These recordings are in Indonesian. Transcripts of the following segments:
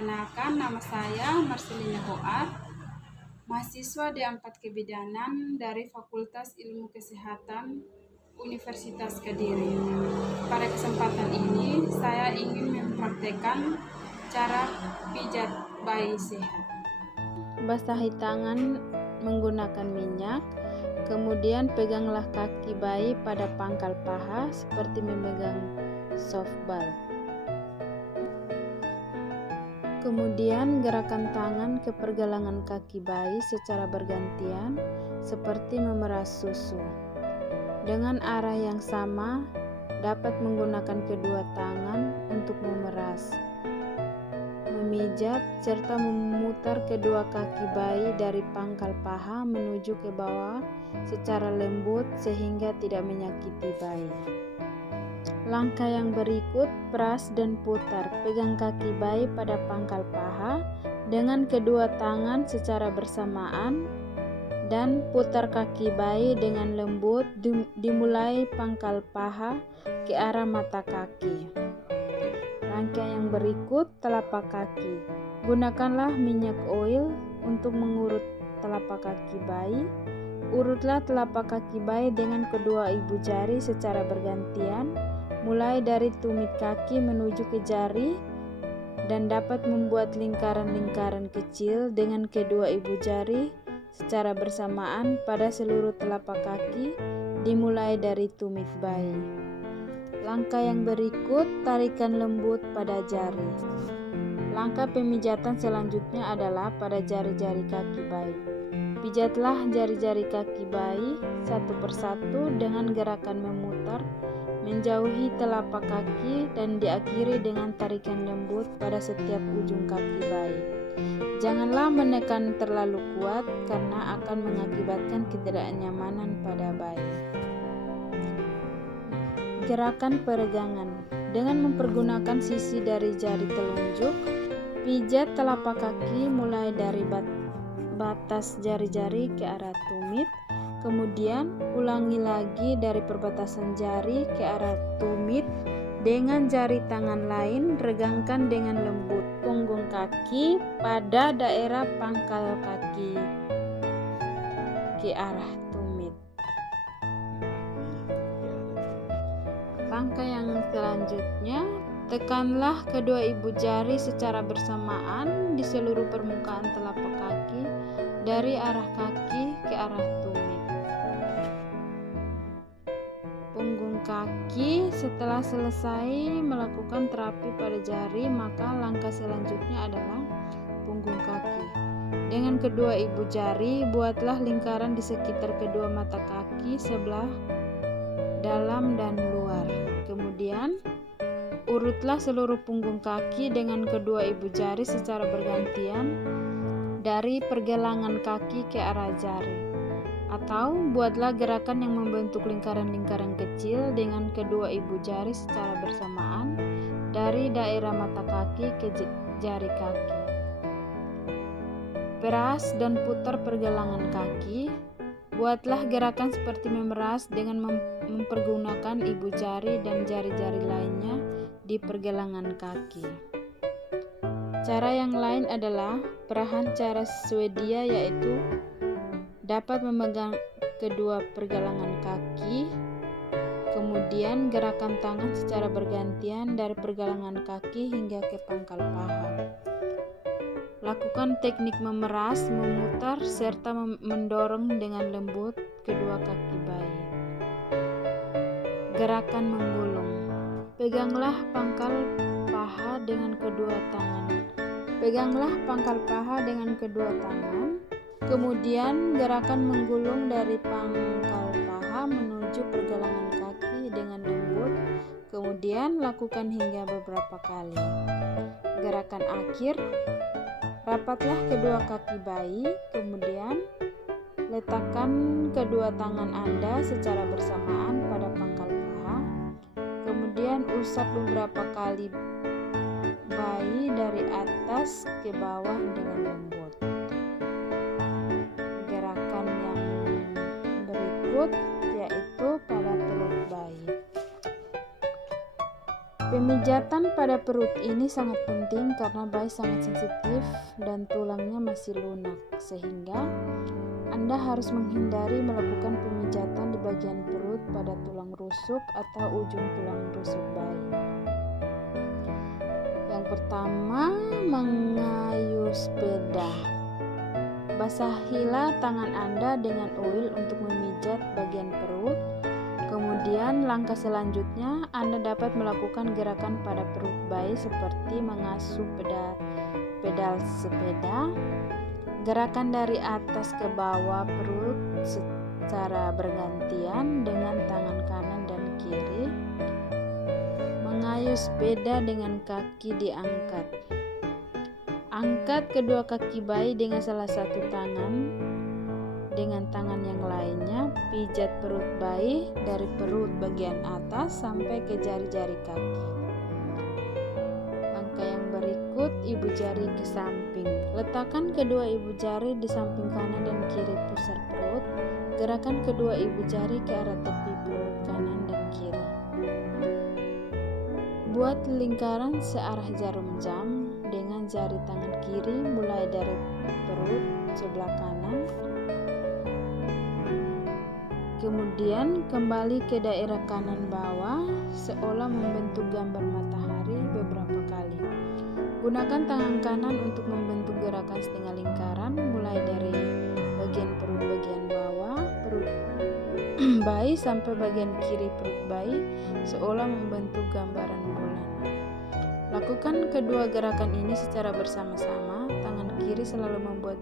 Perkenalkan, nama saya Marcelina Hoat, mahasiswa D4 Kebidanan dari Fakultas Ilmu Kesehatan Universitas Kediri. Pada kesempatan ini, saya ingin mempraktekkan cara pijat bayi sehat. Basahi tangan menggunakan minyak, kemudian peganglah kaki bayi pada pangkal paha seperti memegang softball. Kemudian gerakan tangan ke pergelangan kaki bayi secara bergantian seperti memeras susu. Dengan arah yang sama, dapat menggunakan kedua tangan untuk memeras, memijat, serta memutar kedua kaki bayi dari pangkal paha menuju ke bawah secara lembut sehingga tidak menyakiti bayi. Langkah yang berikut, peras dan putar. Pegang kaki bayi pada pangkal paha dengan kedua tangan secara bersamaan dan putar kaki bayi dengan lembut dimulai pangkal paha ke arah mata kaki. Langkah yang berikut, telapak kaki. Gunakanlah minyak oil untuk mengurut telapak kaki bayi. Urutlah telapak kaki bayi dengan kedua ibu jari secara bergantian, mulai dari tumit kaki menuju ke jari, dan dapat membuat lingkaran-lingkaran kecil dengan kedua ibu jari secara bersamaan pada seluruh telapak kaki, dimulai dari tumit bayi. Langkah yang berikut, tarikan lembut pada jari. Langkah pemijatan selanjutnya adalah pada jari-jari kaki bayi. Pijatlah jari-jari kaki bayi satu persatu dengan gerakan memutar menjauhi telapak kaki dan diakhiri dengan tarikan lembut pada setiap ujung kaki bayi. Janganlah menekan terlalu kuat karena akan mengakibatkan ketidaknyamanan pada bayi. Gerakan peregangan. Dengan mempergunakan sisi dari jari telunjuk, pijat telapak kaki mulai dari batas jari-jari ke arah tumit. Kemudian ulangi lagi dari perbatasan jari ke arah tumit. Dengan jari tangan lain, regangkan dengan lembut punggung kaki pada daerah pangkal kaki ke arah tumit. Langkah yang selanjutnya, tekanlah kedua ibu jari secara bersamaan di seluruh permukaan telapak kaki dari arah kaki ke arah tumit. Punggung kaki. Setelah selesai melakukan terapi pada jari, maka langkah selanjutnya adalah punggung kaki. Dengan kedua ibu jari, buatlah lingkaran di sekitar kedua mata kaki sebelah dalam dan luar. Kemudian urutlah seluruh punggung kaki dengan kedua ibu jari secara bergantian dari pergelangan kaki ke arah jari. Atau buatlah gerakan yang membentuk lingkaran-lingkaran kecil dengan kedua ibu jari secara bersamaan dari daerah mata kaki ke jari kaki. Peras dan putar pergelangan kaki. Buatlah gerakan seperti memeras dengan mempergunakan ibu jari dan jari-jari lainnya di pergelangan kaki. Cara yang lain adalah perahan cara Swedia, yaitu dapat memegang kedua pergelangan kaki, kemudian gerakan tangan secara bergantian dari pergelangan kaki hingga ke pangkal paha. Lakukan teknik memeras, memutar, serta mendorong dengan lembut kedua kaki bayi. Gerakan menggulung. Peganglah pangkal paha dengan kedua tangan. Peganglah pangkal paha dengan kedua tangan. Kemudian gerakan menggulung dari pangkal paha menuju pergelangan kaki dengan lembut. Kemudian lakukan hingga beberapa kali. Gerakan akhir, rapatlah kedua kaki bayi, kemudian letakkan kedua tangan Anda secara bersamaan pada pangkal paha. Kemudian usap beberapa kali bayi dari atas ke bawah dengan lembut. Gerakan yang berikut yaitu pada perut bayi. Pemijatan pada pada perut ini sangat penting karena bayi sangat sensitif dan tulangnya masih lunak, sehingga Anda harus menghindari melakukan pemijatan di bagian perut pada tulang rusuk atau ujung tulang rusuk bayi. Yang pertama, mengayuh sepeda. Basahilah tangan Anda dengan oil untuk memijat bagian perut. Kemudian langkah selanjutnya, Anda dapat melakukan gerakan pada perut bayi seperti mengasuh pedal sepeda, gerakan dari atas ke bawah perut secara bergantian dengan tangan kanan dan kiri, mengayuh sepeda dengan kaki diangkat. Angkat kedua kaki bayi dengan salah satu tangan. Dengan tangan yang lainnya, pijat perut bayi dari perut bagian atas sampai ke jari-jari kaki. Langkah yang berikut, ibu jari ke samping. Letakkan kedua ibu jari di samping kanan dan kiri pusar perut. Gerakan kedua ibu jari ke arah tepi perut kanan dan kiri. Buat lingkaran searah jarum jam dengan jari tangan kiri mulai dari perut sebelah kanan. Kemudian kembali ke daerah kanan bawah seolah membentuk gambar matahari beberapa kali. Gunakan tangan kanan untuk membentuk gerakan setengah lingkaran mulai dari bagian perut bagian bawah perut bayi sampai bagian kiri perut bayi seolah membentuk gambaran bulan. Lakukan kedua gerakan ini secara bersama-sama. Tangan kiri selalu membuat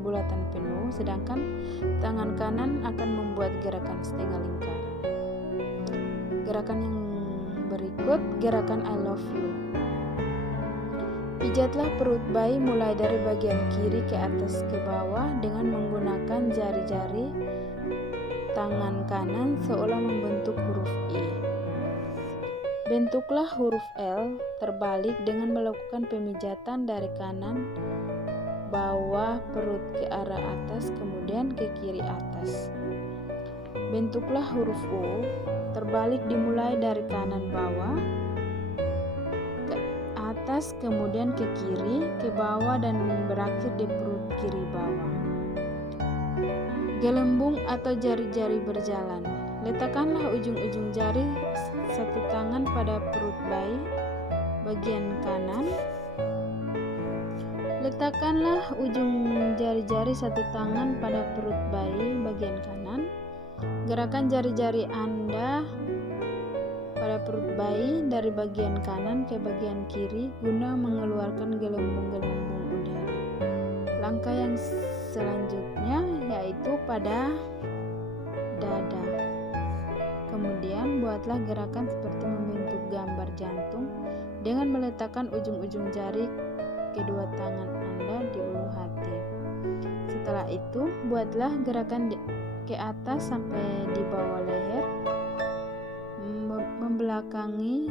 bulatan penuh, sedangkan tangan kanan akan membuat gerakan setengah lingkaran. Gerakan yang berikut, gerakan I love you. Pijatlah perut bayi mulai dari bagian kiri ke atas ke bawah dengan menggunakan jari-jari tangan kanan seolah membentuk huruf I. Bentuklah huruf L terbalik dengan melakukan pemijatan dari kanan bawah perut ke arah atas kemudian ke kiri atas. Bentuklah huruf U terbalik dimulai dari kanan bawah ke atas kemudian ke kiri, ke bawah dan berakhir di perut kiri bawah. Gelembung atau jari-jari berjalan. Letakkanlah ujung-ujung jari satu tangan pada perut bayi bagian kanan. Letakkanlah ujung jari-jari satu tangan pada perut bayi bagian kanan. Gerakan jari-jari Anda pada perut bayi dari bagian kanan ke bagian kiri guna mengeluarkan gelembung-gelembung udara. Langkah yang selanjutnya yaitu pada dada. Kemudian buatlah gerakan seperti membentuk gambar jantung dengan meletakkan ujung-ujung jari kedua tangan Anda di ulu hati. Setelah itu, buatlah gerakan ke atas sampai di bawah leher, membelakangi.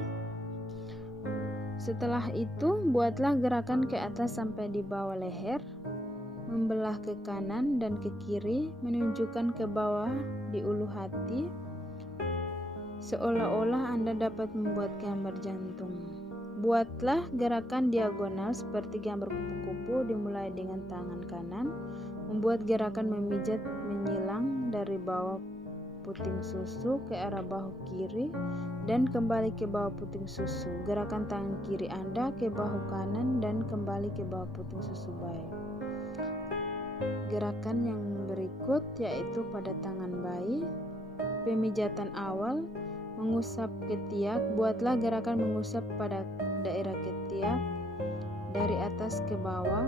Setelah itu, buatlah gerakan ke atas sampai di bawah leher, membelah ke kanan dan ke kiri, menunjukkan ke bawah di ulu hati, seolah-olah Anda dapat membuat gambar jantung. Buatlah gerakan diagonal seperti gambar kupu-kupu dimulai dengan tangan kanan, membuat gerakan memijat menyilang dari bawah puting susu ke arah bahu kiri dan kembali ke bawah puting susu. Gerakan tangan kiri Anda ke bahu kanan dan kembali ke bawah puting susu bayi. Gerakan yang berikut yaitu pada tangan bayi. Pemijatan awal, mengusap ketiak. Buatlah gerakan mengusap pada daerah ketiak dari atas ke bawah.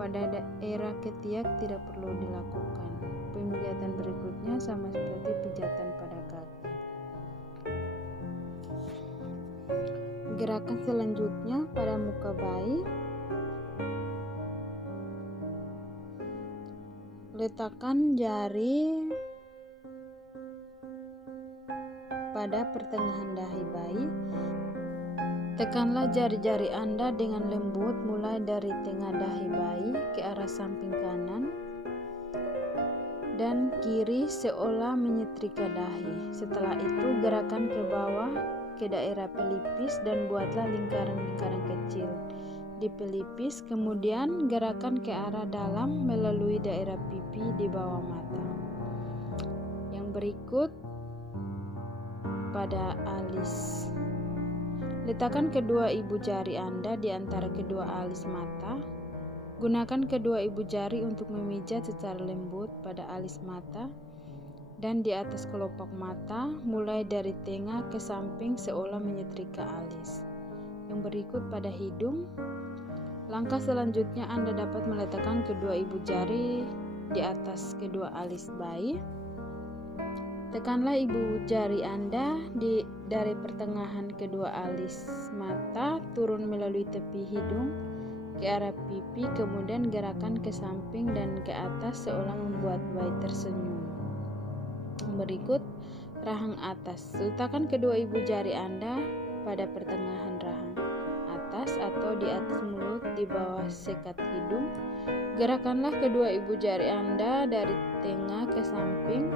Pada daerah ketiak tidak perlu dilakukan. Pemijatan berikutnya sama seperti pijatan pada kaki. Gerakan selanjutnya pada muka bayi. Letakkan jari pada pertengahan dahi bayi. Tekanlah jari-jari Anda dengan lembut mulai dari tengah dahi bayi ke arah samping kanan dan kiri seolah menyetrika dahi. Setelah itu gerakan ke bawah ke daerah pelipis dan buatlah lingkaran-lingkaran kecil di pelipis, kemudian gerakan ke arah dalam melalui daerah pipi di bawah mata. Yang berikut pada alis. Letakkan kedua ibu jari Anda di antara kedua alis mata. Gunakan kedua ibu jari untuk memijat secara lembut pada alis mata dan di atas kelopak mata, mulai dari tengah ke samping seolah menyetrika alis. Yang berikut pada hidung. Langkah selanjutnya Anda dapat meletakkan kedua ibu jari di atas kedua alis bayi. Tekanlah ibu jari Anda dari pertengahan kedua alis mata turun melalui tepi hidung ke arah pipi, kemudian gerakan ke samping dan ke atas seolah membuat bayi tersenyum. Berikut rahang atas. Letakkan kedua ibu jari Anda pada pertengahan rahang atas atau di atas mulut di bawah sekat hidung. Gerakanlah kedua ibu jari Anda dari tengah ke samping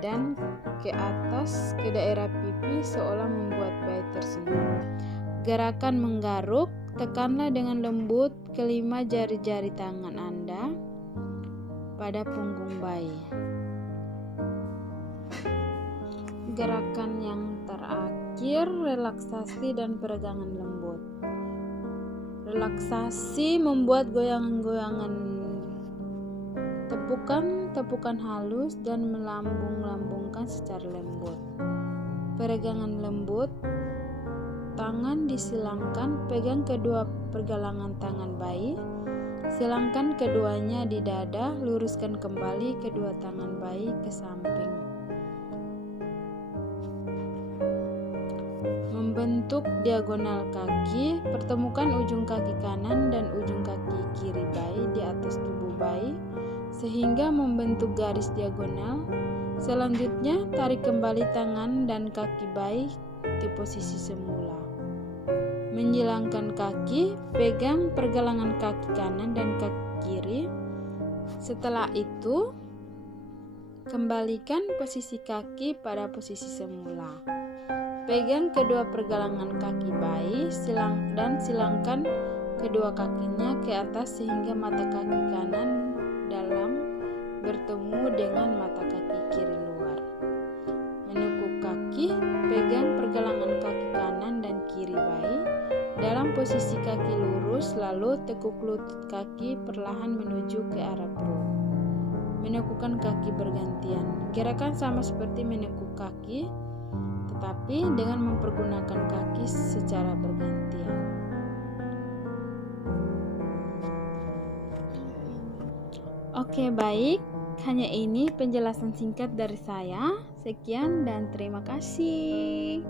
dan ke atas ke daerah pipi seolah membuat bayi tersenyum. Gerakan menggaruk. Tekanlah dengan lembut kelima jari-jari tangan Anda pada punggung bayi. Gerakan yang terakhir, relaksasi dan peregangan lembut. Relaksasi membuat goyangan-goyangan tepukan halus dan melambung-lambungkan secara lembut. Peregangan lembut. Tangan disilangkan, pegang kedua pergelangan tangan bayi, silangkan keduanya di dada, luruskan kembali kedua tangan bayi ke samping. Membentuk diagonal kaki, pertemukan ujung kaki kanan dan ujung kaki kiri bayi di atas tubuh bayi sehingga membentuk garis diagonal. Selanjutnya, tarik kembali tangan dan kaki bayi ke posisi semula. Menjilangkan kaki, pegang pergelangan kaki kanan dan kaki kiri. Setelah itu, kembalikan posisi kaki pada posisi semula. Pegang kedua pergelangan kaki bayi dan silangkan kedua kakinya ke atas sehingga mata kaki kanan dalam bertemu dengan mata kaki kiri luar. Menekuk kaki, pegang pergelangan kaki kanan dan kiri bayi dalam posisi kaki lurus, lalu tekuk lutut kaki perlahan menuju ke arah perut. Menekukkan kaki bergantian. Gerakan sama seperti menekuk kaki, tetapi dengan mempergunakan kaki secara bergantian. Oke, baik. Hanya ini penjelasan singkat dari saya. Sekian dan terima kasih.